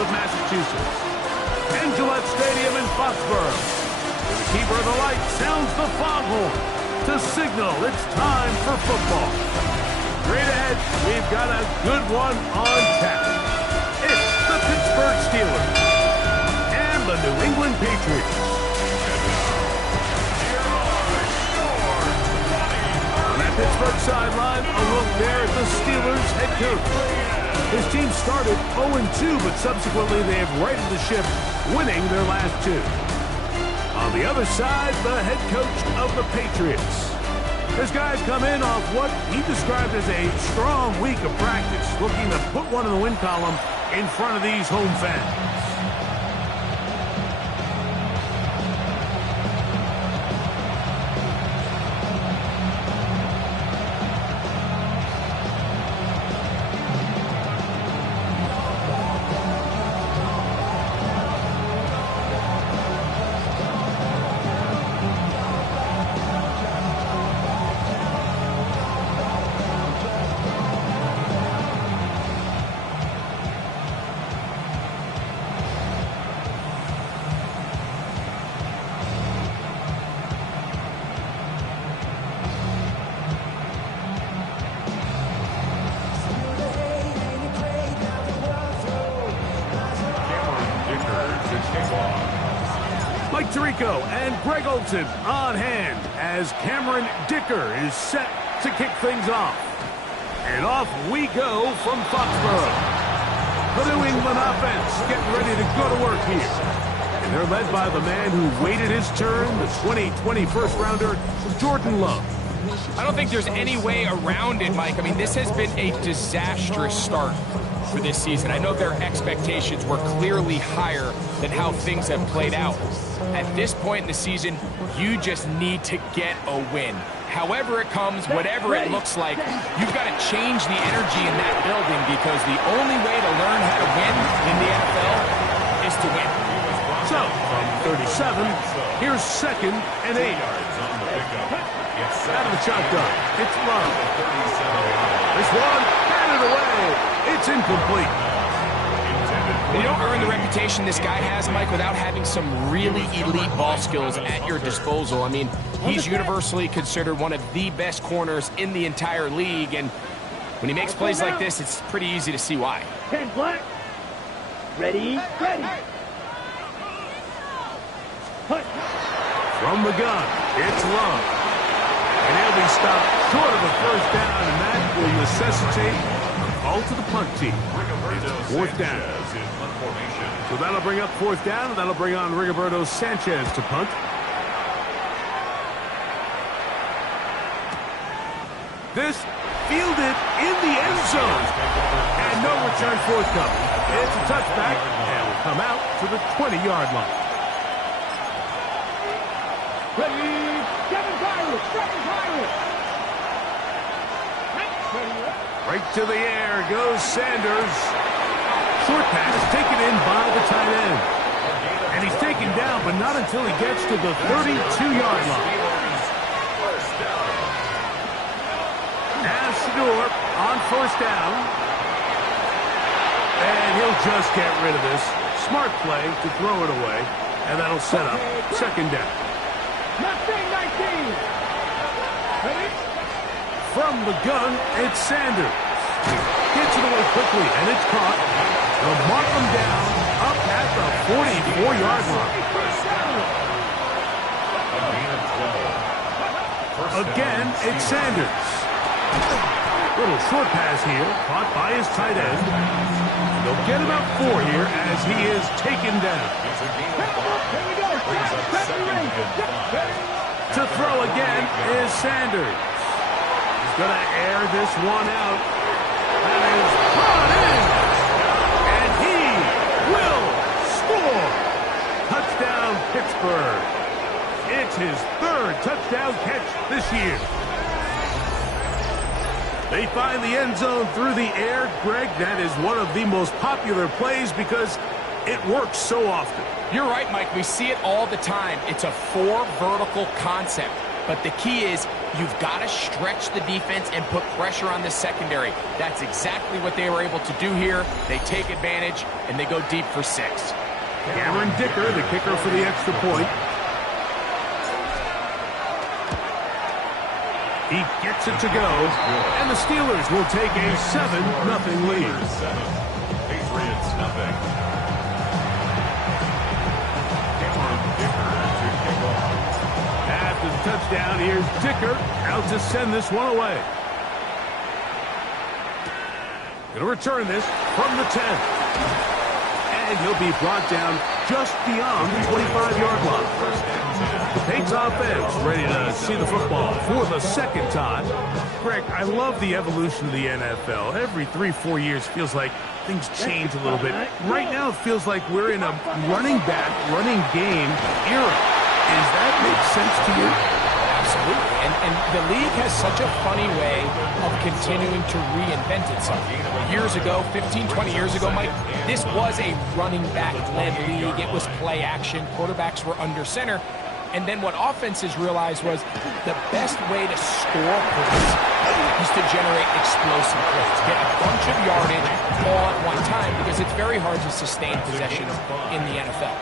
of Massachusetts, and Gillette Stadium in Foxborough, where the keeper of the light sounds the foghorn to signal it's time for football. Straight ahead, we've got a good one on tap. It's the Pittsburgh Steelers and the New England Patriots. On that Pittsburgh sideline, a look there at the Steelers head coach. His team started 0-2, but subsequently they have righted the ship, winning their last two. On the other side, the head coach of the Patriots. This guy's come in off what he described as a strong week of practice, looking to put one in the win column in front of these home fans. Tirico and Greg Olsen on hand as Cameron Dicker is set to kick things off. And off we go from Foxborough. The New England offense getting ready to go to work here. And they're led by the man who waited his turn, the 2020 first-rounder, Jordan Love. I don't think there's any way around it, Mike. I mean, this has been a disastrous start for this season. I know their expectations were clearly higher than how things have played out. At this point in the season, you just need to get a win. However it comes, whatever it looks like, you've got to change the energy in that building, because the only way to learn how to win in the NFL is to win. So, from 37, here's 2nd and 8. Out of the shotgun, it's Love. This one, batted away. It's incomplete. You don't earn the reputation this guy has, Mike, without having some really elite ball skills at your disposal. I mean, he's universally considered one of the best corners in the entire league, and when he makes plays like this, it's pretty easy to see why. 10 black. Ready, ready. From the gun, it's Love. And he'll be stopped short of the first down, and that will necessitate a call to the punt team. It's 4th down. So that'll bring up 4th down, and that'll bring on Rigoberto Sanchez to punt. This fielded in the end zone. And no return forthcoming. It's a touchback, and will come out to the 20-yard line. Ready, Kevin Pirates, Kevin Pirates. Right to the air goes Sanders. Short pass taken in by the tight end. And he's taken down, but not until he gets to the 32-yard line. Now Shador on 1st down. And he'll just get rid of this. Smart play to throw it away. And that'll set up 2nd down. 19. Ready? From the gun, it's Sanders. Gets it away quickly, and it's caught. They'll mark him down up at the 44-yard line. Again, it's Sanders. Little short pass here, caught by his tight end. They'll get about 4 here as he is taken down. To throw again is Sanders. He's going to air this one out. That is brought in. And he will score. Touchdown, Pittsburgh. It's his 3rd touchdown catch this year. They find the end zone through the air. Greg, that is one of the most popular plays because it works so often. You're right, Mike. We see it all the time. It's a 4 vertical concept. But the key is you've got to stretch the defense and put pressure on the secondary. That's exactly what they were able to do here. They take advantage, and they go deep for 6. Cameron Dicker, the kicker for the extra point. He gets it to go, and the Steelers will take a 7-0 lead. Patriots nothing. Cameron Dicker to kick off. After the touchdown, here's Dicker out to send this one away. Going to return this from the 10. And he'll be brought down just beyond the 25-yard line. The Patriots offense ready to see the football for the second time. Greg, I love the evolution of the NFL. Every 3-4 years feels like things change a little bit. Right now it feels like we're in a running back, running game era. Does that make sense to you? Absolutely. And the league has such a funny way of continuing to reinvent itself. Years ago, 15, 20 years ago, Mike, this was a running back-led league. It was play action. Quarterbacks were under center. And then what offenses realized was the best way to score points is to generate explosive plays. Get a bunch of yardage all at one time because it's very hard to sustain possession in the NFL.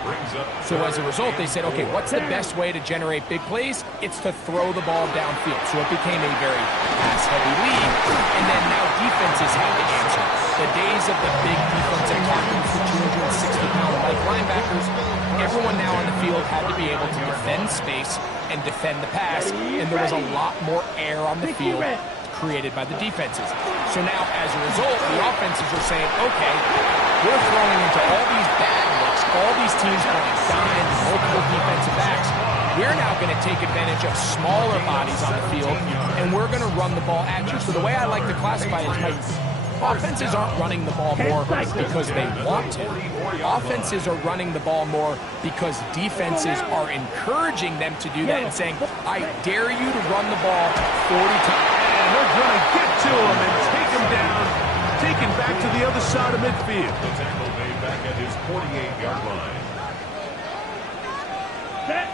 So as a result, they said, okay, what's the best way to generate big plays? It's to throw the ball downfield. So it became a very pass-heavy league. And then now defenses have the answer. The days of the big defensive tackles for 260-pound like linebackers, everyone now on the field had to be able to defend space and defend the pass, and there was a lot more air on the field created by the defenses. So now, as a result, the offenses are saying, okay, we're throwing into all these bad looks, all these teams playing dime, multiple defensive backs. We're now going to take advantage of smaller bodies on the field, and we're going to run the ball at you. So the way I like to classify it is, Mike, offenses aren't running the ball more because they want to. Offenses are running the ball more because defenses are encouraging them to do that and saying, I dare you to run the ball 40 times. And they're going to get to him and take him down, taken back to the other side of midfield. The tackle made back at his 48-yard line. Set.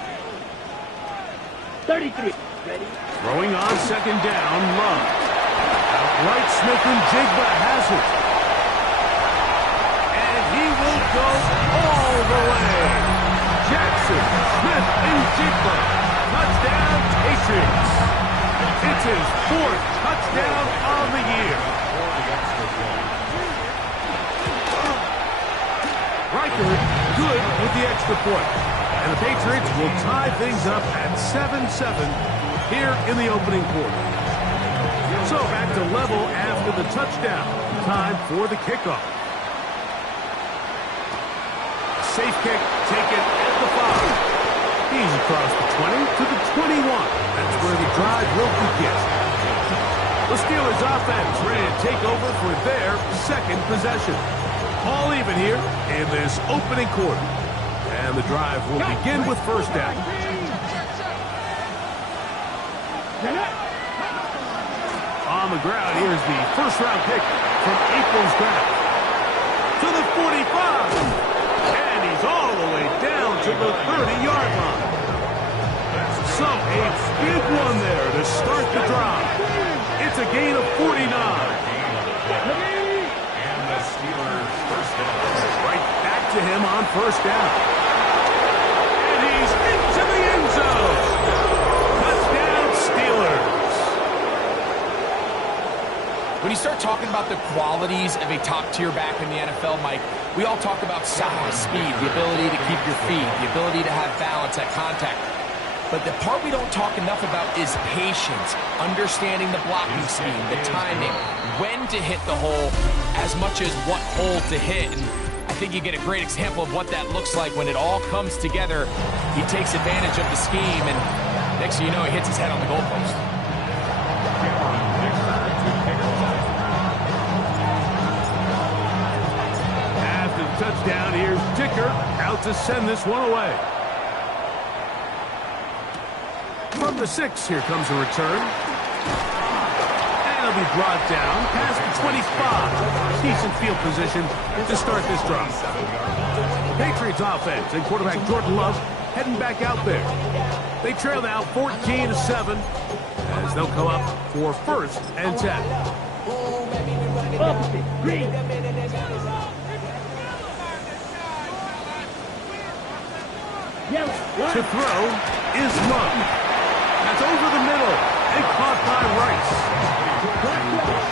33. Ready? Throwing on second down, Love. Outright Smith-Njigba has it. And he will go all the way. Jackson Smith-Njigba. Touchdown, Patriots. It's his 4th touchdown on the year. Riker good with the extra point. And the Patriots will tie things up at 7-7 here in the opening quarter. So back to level after the touchdown. Time for the kickoff. Safe kick taken at the 5. He's across the 20 to the 21. That's where the drive will begin. The Steelers offense ready to take over for their second possession. All even here in this opening quarter. And the drive will begin with first down. On the ground, here's the first-round pick from April's draft. To the 45. And he's all the way down to the 30-yard line. So a big one there to start the drive. It's a gain of 49. And the Steelers first down. Right back to him on first down. And he's into the end zone. Touchdown, Steelers. When you start talking about the qualities of a top-tier back in the NFL, Mike, we all talk about size, speed, the ability to keep your feet, the ability to have balance at contact. But the part we don't talk enough about is patience, understanding the blocking scheme, the timing, when to hit the hole, as much as what hole to hit. And I think you get a great example of what that looks like when it all comes together. He takes advantage of the scheme, and next thing you know, he hits his head on the goalpost. After the touchdown, here's Dicker out to send this one away. From the 6, here comes a return. And he'll be brought down past the 25. Decent field position to start this drive. Patriots offense and quarterback Jordan Love heading back out there. They trail now 14-7 as they'll come up for 1st and 10. Opposite. Green. Yellow. To throw is Love. That's over the middle and caught by Rice.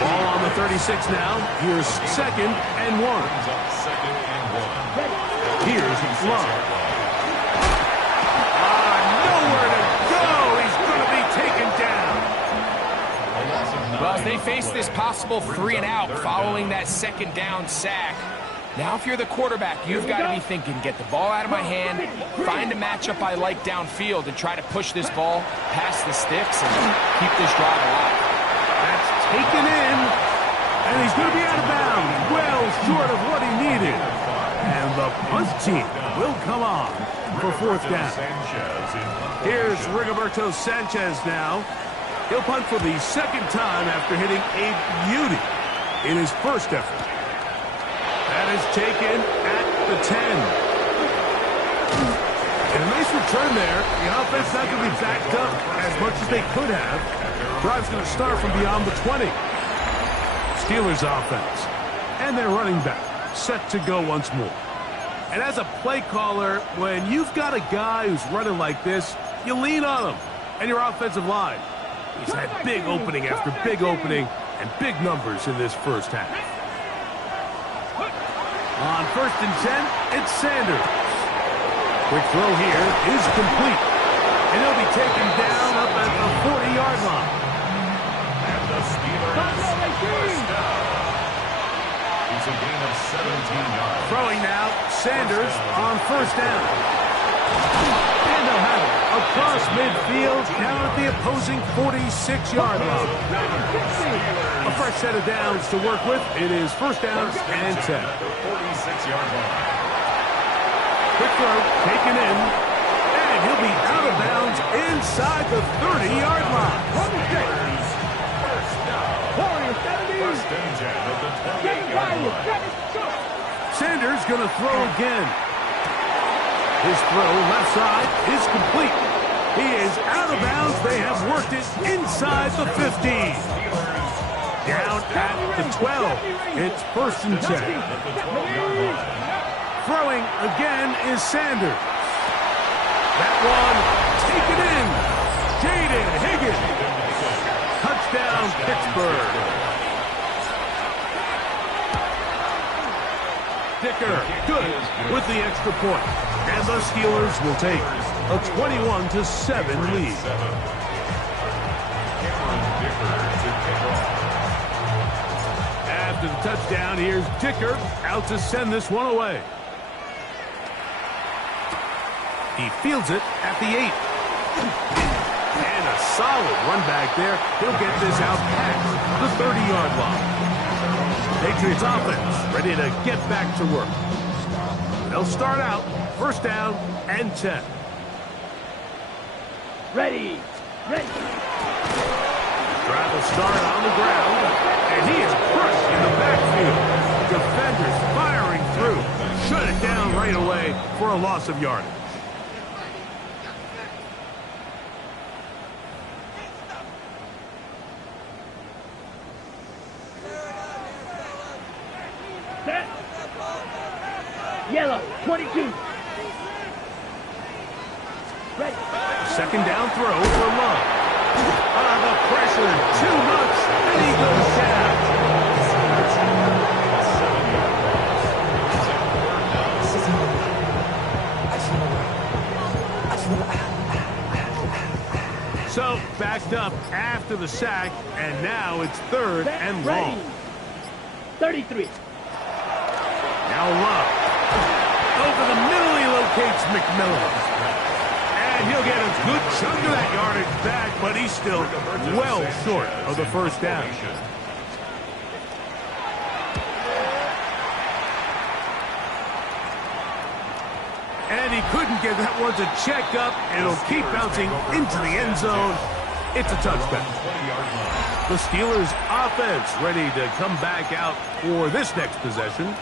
Ball on the 36 now. Here's 2nd and 1. Here's Love. Nowhere to go. He's going to be taken down. Well, as they face this possible 3 and out following that 2nd down sack, now if you're the quarterback, you've got to be thinking, get the ball out of my hand, find a matchup I like downfield, and try to push this ball past the sticks and keep this drive alive. That's taken in, and he's going to be out of bounds, well short of what he needed. And the punt team will come on for 4th down. Here's Rigoberto Sanchez now. He'll punt for the 2nd time after hitting a beauty in his first effort. That is taken at the 10. And a nice return there. The offense not going to be backed up as much as they could have. Drive's going to start from beyond the 20. Steelers offense. And their running back set to go once more. And as a play caller, when you've got a guy who's running like this, you lean on him and your offensive line. He's had big opening after big opening and big numbers in this first half. On 1st and 10, it's Sanders. Quick throw here is complete. And he'll be taken down up at the 40-yard line. And the Steelers first down. It's a gain of 17 yards. Throwing now, Sanders on 1st down. And they'll have it across midfield down at the opposing 46-yard line. A fresh set of downs to work with. It is 1st down and 10. 46-yard line. Quick throw, taken in, and he'll be out of bounds inside the 30-yard line. First and 10 at the 28-yard line. Sanders going to throw again. His throw left side is complete. He is out of bounds. They have worked it inside the 15. Down at the 12. It's 1st and 10. Throwing again is Sanders. That one taken in. Jaden Higgins. Touchdown, Pittsburgh. Dicker, good with the extra point. And the Steelers will take a 21-7 lead. After the touchdown, here's Dicker out to send this one away. He fields it at the 8. And a solid run back there. He'll get this out past the 30-yard line. Patriots offense ready to get back to work. They'll start out 1st down and 10. Ready. Drive will start on the ground, and he is crushed in the backfield. Defenders firing through. Shut it down right away for a loss of yardage. Set. Yellow, 22. Ready. 2nd down throw for Love. The pressure, too much, and he goes down. So, backed up after the sack, and now it's 3rd and long. 33. Now Love. Over the middle, he locates McMillan. And he'll get a good chunk of that yardage back, but he's still well short of the 1st down. And he couldn't get that one to check up. It'll keep bouncing into the end zone. It's a touchback. The Steelers offense ready to come back out for this next possession.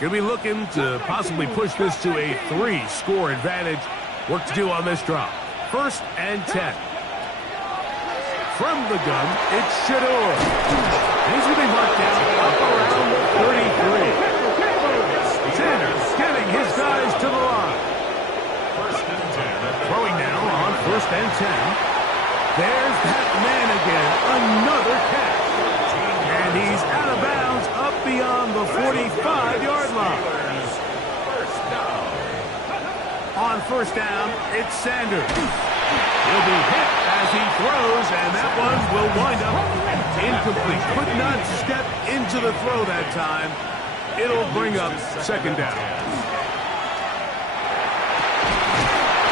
Going to be looking to possibly push this to a 3-score advantage. Work to do on this drive. 1st and 10. From the gun, it's Shador. He's going to be marked down up around the 33. Sanders getting his guys to the line. Throwing now on 1st and 10. There's that man again, another catch. And he's out of bounds up beyond the 45-yard line. On 1st down, it's Sanders. He'll be hit as he throws, and that one will wind up incomplete. Could not step into the throw that time. It'll bring up 2nd down.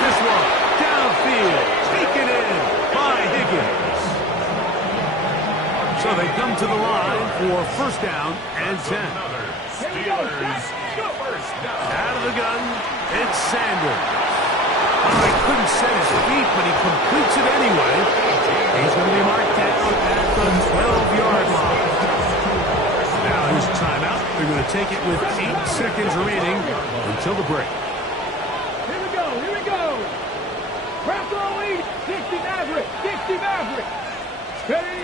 This one, downfield, taken in by Higgins. So they come to the line for 1st down and 10. Out of the gun, it's Sanders. Oh, he couldn't set his feet, but he completes it anyway. He's going to be marked down at the 12-yard line. Now his timeout. They're going to take it with 8 seconds remaining until the break. Here we go, here we go. We're throwing 60 Maverick, 60 Maverick. Ready?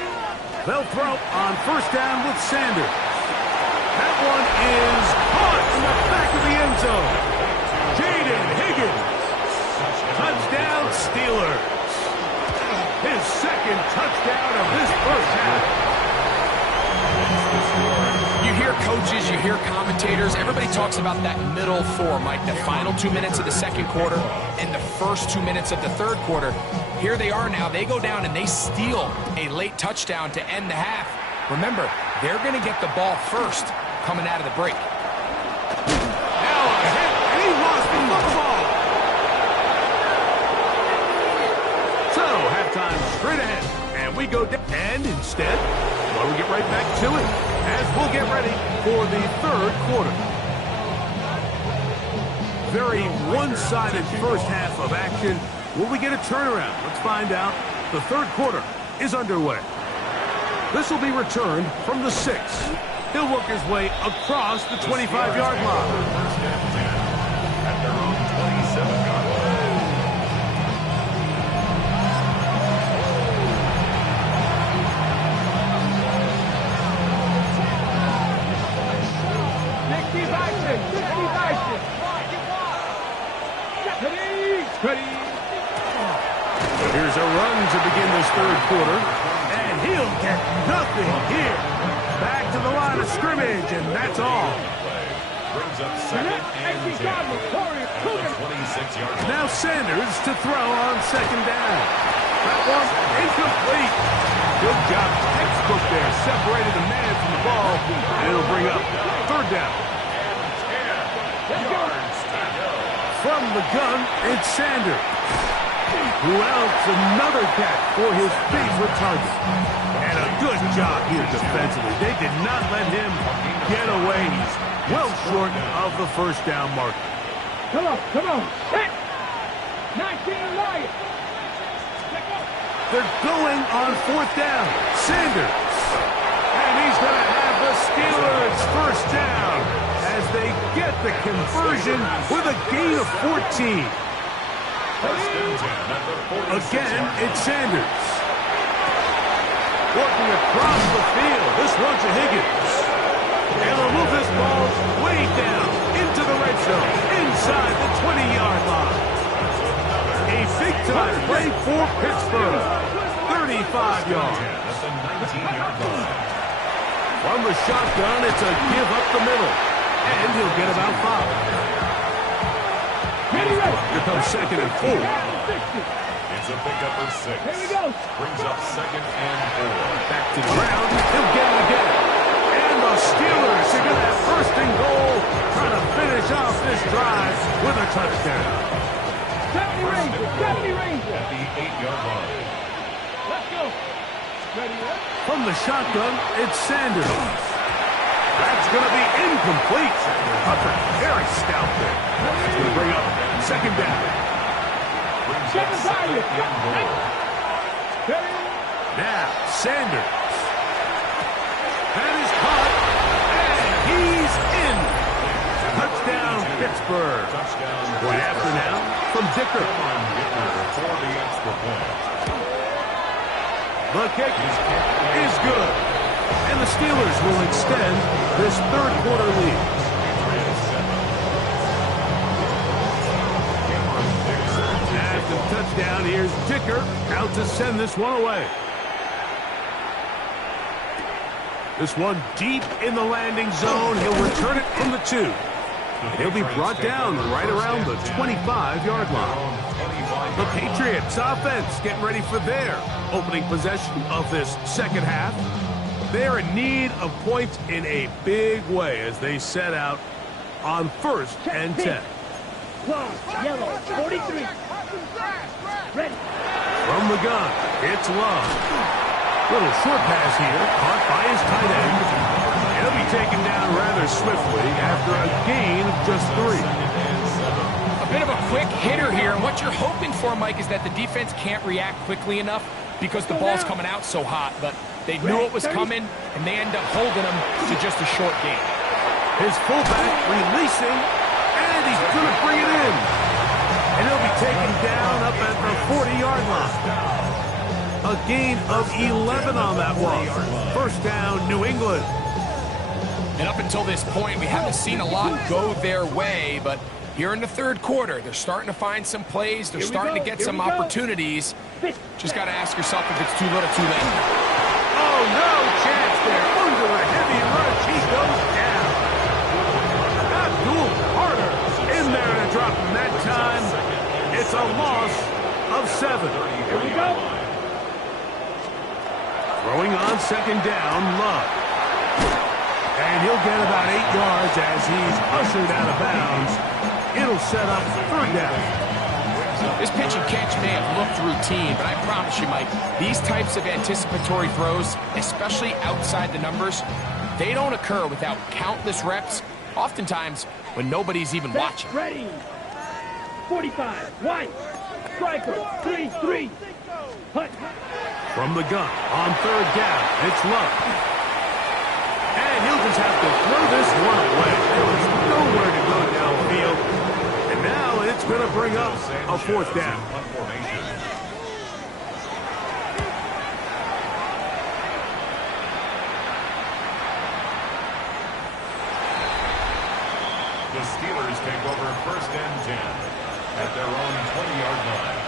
They'll throw on 1st down with Sanders. That one is caught in the back of the end zone. Jaden Higgins. Touchdown Steelers. His 2nd touchdown of this 1st half. You hear coaches, you hear commentators, everybody talks about that middle 4, Mike, the final 2 minutes of the 2nd quarter and the first 2 minutes of the 3rd quarter. Here they are now. They go down and they steal a late touchdown to end the half. Remember, they're going to get the ball first coming out of the break. Now a hit, and he lost the football. So, halftime straight ahead, and we go down. And instead, well, we'll get right back to it as we'll get ready for the 3rd quarter. Very one-sided 1st half of action. Will we get a turnaround? Let's find out. The 3rd quarter is underway. This will be returned from the 6. He'll work his way across the 25-yard line. At their own 27-yard line. 60 Ready? Here's a run to begin this 3rd quarter. And he'll get nothing here. Back to the line of scrimmage, and that's all. Brings up 2nd and 10. 26-yard line. Now Sanders to throw on 2nd down. That one incomplete. Good job. Textbook there. Separated the man from the ball. And it'll bring up 3rd down. From the gun, it's Sanders. Who else? Another catch for his favorite target. And a good job here defensively. They did not let him get away. He's well short of the 1st down mark. Come on. Hit. 19 Lions. They're going on 4th down. Sanders. And he's going to have the Steelers 1st down as they get the conversion with a gain of 14. Again, it's Sanders. Working across the field. This one to Higgins. And they'll move this ball way down into the red zone, inside the 20-yard line. A big-time play for Pittsburgh. 35 yards. From the shotgun, it's a give up the middle. And he'll get about 5. Here comes 2nd and 4. It's a pickup of 6. Here we go. Brings up 2nd and 4. Back to the ground. He'll get it again. And the Steelers are going to have 1st and goal, trying to finish off this drive with a touchdown. 70 Rangers. At the 8-yard line. Let's go. Ready? From the shotgun, it's Sanders. That's going to be incomplete. Tucker very stout there. That's going to bring up 2nd down. Brings up 2nd and 4. Now, Sanders. That is caught, and he's in. Touchdown, Pittsburgh. Pittsburgh. Point after now from Dicker. For the extra point. The kick is good. And the Steelers will extend this third quarter lead. After the touchdown, here's Dicker out to send this one away. This one deep in the landing zone. He'll return it from the 2. He'll be brought down right around the 25-yard line. The Patriots offense getting ready for their opening possession of this second half. They're in need of points in a big way as they set out on 1st and 10. Yellow, 43. Ready. From the gun, it's Love. Little short pass here, caught by his tight end. He'll be taken down rather swiftly after a gain of just 3. A bit of a quick hitter here, and what you're hoping for, Mike, is that the defense can't react quickly enough because the ball's coming out so hot, but they knew it was coming, and they end up holding him to just a short gain. His fullback releasing, and he's going to bring it in. And he'll be taken down up at the 40-yard line. A gain of 11 on that one. First down, New England. And up until this point, we haven't seen a lot go their way, but here in the third quarter, they're starting to find some plays. They're starting to get some opportunities. Just got to ask yourself if it's too little too late. Oh, no chance there. Under a heavy rush, he goes down. Abdul Carter in there to drop him that time. It's a loss of 7. Here we go. Throwing on second down, Love. And he'll get about 8 yards as he's ushered out of bounds. It'll set up third down. This pitch and catch may have looked routine, but I promise you, Mike, these types of anticipatory throws, especially outside the numbers, they don't occur without countless reps, oftentimes when nobody's even watching. Ready. 45. White. Striker. 3-3. Hut. From the gun, on third down, it's Love. And he'll just have to throw this one away. There was nowhere to go downfield. And now it's going to bring up a fourth down. The Steelers take over 1st and 10 at their own 20-yard line.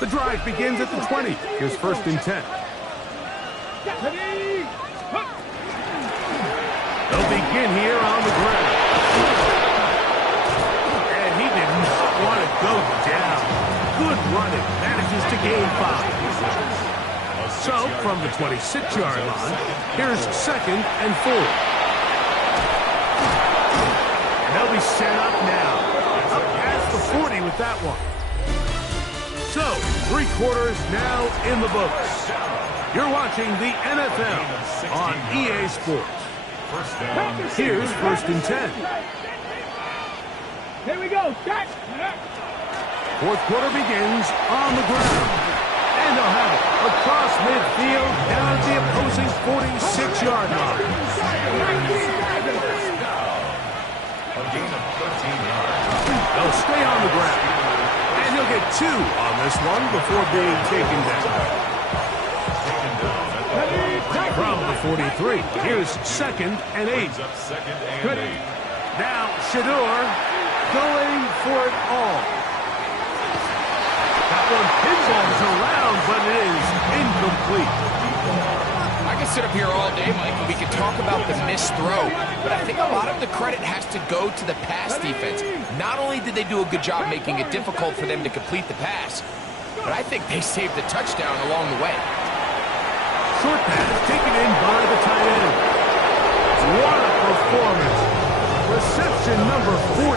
The drive begins at the 20. Here's 1st and 10. They'll begin here on the ground. And he did not want to go down. Good running. Manages to gain 5. So, from the 26-yard line, here's 2nd and 4. And they'll be set up now. Up past the 40 with that one. So, 3 quarters now in the books. You're watching the NFL on EA Sports. Here's 1st and 10. Here we go. Start. Fourth quarter begins on the ground. And they'll have it across midfield down at the opposing 46-yard line. A gain of 13 yards. They'll stay on the ground. And he'll get 2 on this one before being taken down. From the 43, here's 2nd and 8. Now, Shador going for it all. That one pinballs around, but it is incomplete. I could sit up here all day, Mike, and we could talk about the missed throw, but I think a lot of the credit has to go to the pass defense. Not only did they do a good job making it difficult for them to complete the pass, but I think they saved the touchdown along the way. Short pass taken in by the tight end. What a performance. Reception number 14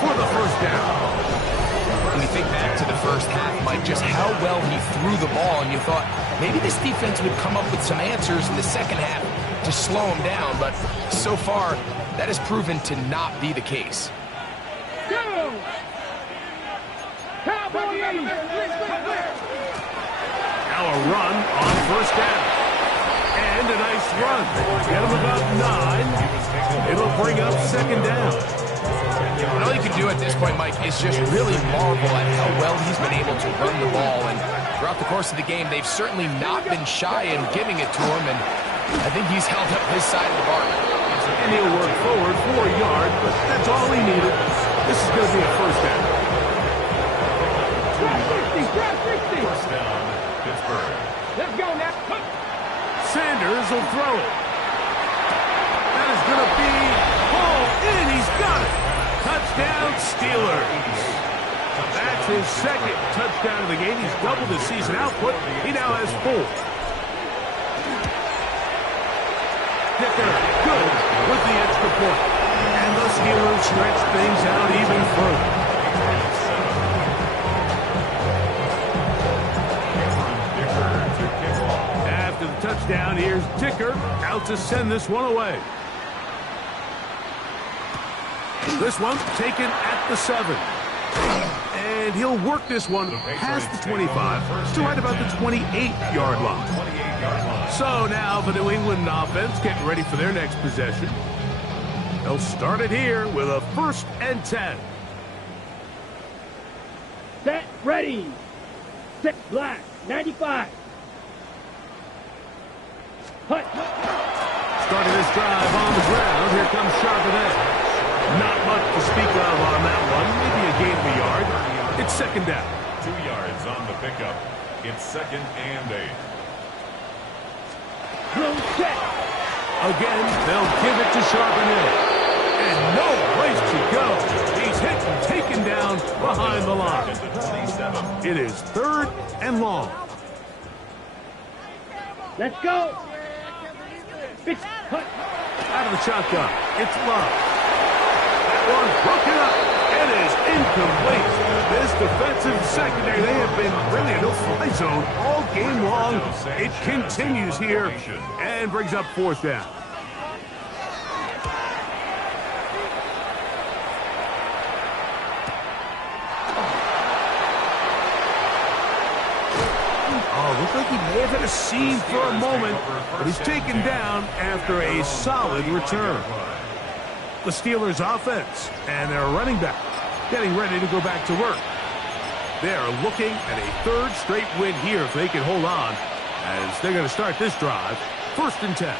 for the first down. When you think back to the first half, Mike, just how well he threw the ball, and you thought maybe this defense would come up with some answers in the second half to slow him down, but so far, that has proven to not be the case. Go! Cowboys! Now a run on first down. And And a nice run. Get him about 9. It'll bring up second down. And all you can do at this point, Mike, is just really marvel at how well he's been able to run the ball. And throughout the course of the game, they've certainly not been shy in giving it to him. And I think he's held up his side of the bargain. And he'll work forward for a yard, but that's all he needed. This is going to be a first down. Grab 60. First down, Pittsburgh. Let's go now. Sanders will throw it. That is going to be hauled in. He's got it. Touchdown, Steelers. That's his second touchdown of the game. He's doubled his season output. He now has 4. Dicker, good with the extra point. And the Steelers stretch things out even further. After the touchdown, here's Dicker out to send this one away. This one taken at the 7. And he'll work this one past the 25 to right about the 28-yard line. So now the New England offense getting ready for their next possession. They'll start it here with a 1st and 10. Set, ready. Set, black, 95. Hut. Starting this drive on the ground. Here comes Charbonnet. Not much to speak of on that one. Maybe a gain of a yard. It's second down. 2 yards on the pickup. It's 2nd and 8. Close check. Again, they'll give it to Charbonnet. And no place to go. He's hit and taken down behind the line. It is 3rd and long. Let's go. Big hut. Out of the shotgun. It's Love. One broken up. It is incomplete. This defensive secondary, they have been really a no-fly zone all game long. It continues here and brings up 4th down. Oh, looks like he may have had a seam for a moment, but he's taken down after a solid return. The Steelers offense and their running back getting ready to go back to work. They're looking at a 3rd straight win here if they can hold on, as they're going to start this drive 1st and 10.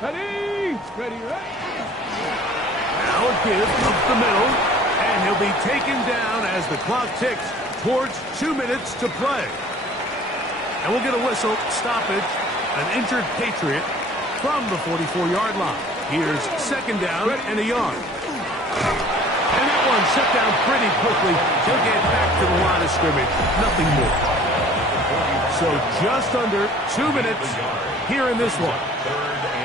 Ready. Ready, ready. Now a give up the middle, and he'll be taken down as the clock ticks towards 2 minutes to play. And we'll get a whistle, stoppage, an injured Patriot from the 44-yard line. Here's second down and a yard. And that one shut down pretty quickly. He'll get back to the line of scrimmage. Nothing more. So just under 2 minutes here in this one.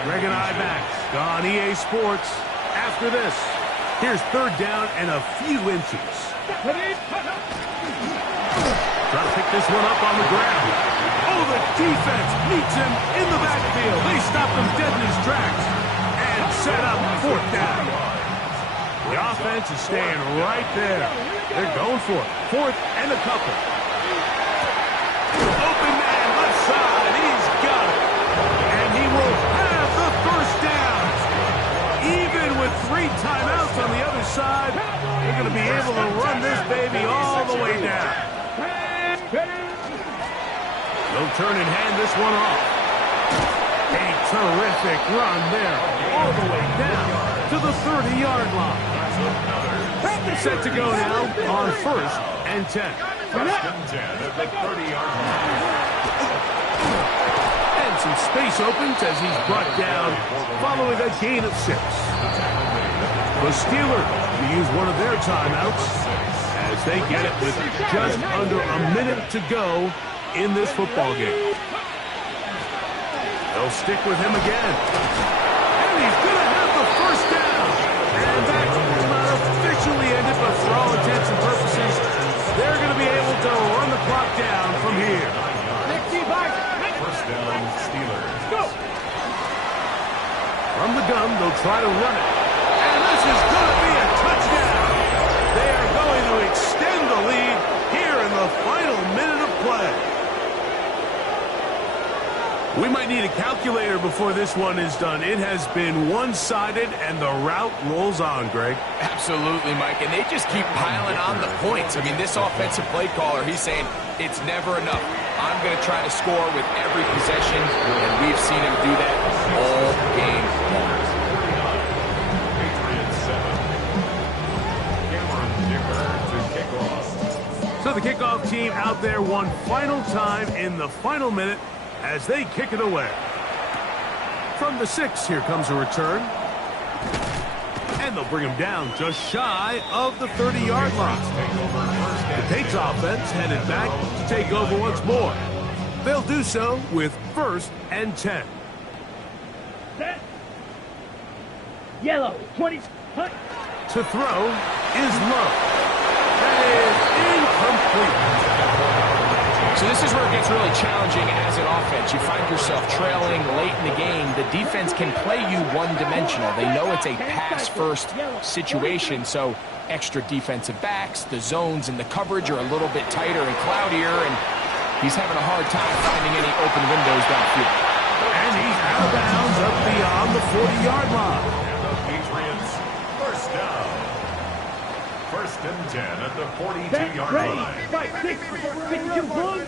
Greg and I back on EA Sports after this. Here's 3rd down and a few inches. Try to pick this one up on the ground. Oh, the defense meets him in the backfield. They stop him dead in his tracks and set up 4th down. The offense is staying right there. They're going for it. 4th and a couple. Open man, left side. He's got it. And he will have the 1st down. Even with 3 timeouts on the other side, they're going to be able to run this baby all the way down. They'll turn and hand this one off. A terrific run there, all the way down to the 30-yard line. Set to go now on 1st and 10. 1st and 10 at the 30-yard line. And some space opens as he's brought down following a gain of 6. The Steelers will use one of their timeouts as they get it with just under a minute to go in this football game. They'll stick with him again. And he's going to have the 1st down. And that will not officially end it, but for all intents and purposes, they're going to be able to run the clock down from here. 1st down, Steelers. Go. From the gun, they'll try to run it. And this is going to be a touchdown. They are going to extend the lead here in the final minute of play. We might need a calculator before this one is done. It has been one-sided, and the route rolls on, Greg. Absolutely, Mike, and they just keep piling on the points. I mean, this offensive play caller, he's saying it's never enough. I'm going to try to score with every possession, and we've seen him do that all game long. So the kickoff team out there one final time in the final minute as they kick it away. From the 6, here comes a return. And they'll bring him down just shy of the 30-yard line. The Patriots offense headed back to take over once more. They'll do so with 1st and 10. Set. Yellow, 20. Hunt. To throw is low. That is incomplete. So this is where it gets really challenging as an offense. You find yourself trailing late in the game. The defense can play you one-dimensional. They know it's a pass-first situation, so extra defensive backs, the zones and the coverage are a little bit tighter and cloudier, and he's having a hard time finding any open windows downfield. And he's out of bounds up beyond the 40-yard line. And the Patriots, first down. 1st and 10 at the 42-yard line. 52 Bulls.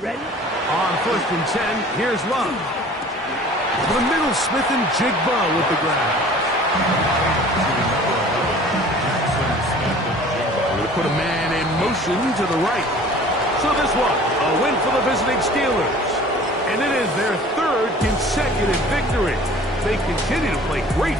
Ready? On 1st and 10, here's Love. To the middle, Smith and Jigba with the grab. Going to put a man in motion to the right. So this one, a win for the visiting Steelers. And it is their 3rd consecutive victory. They continue to play great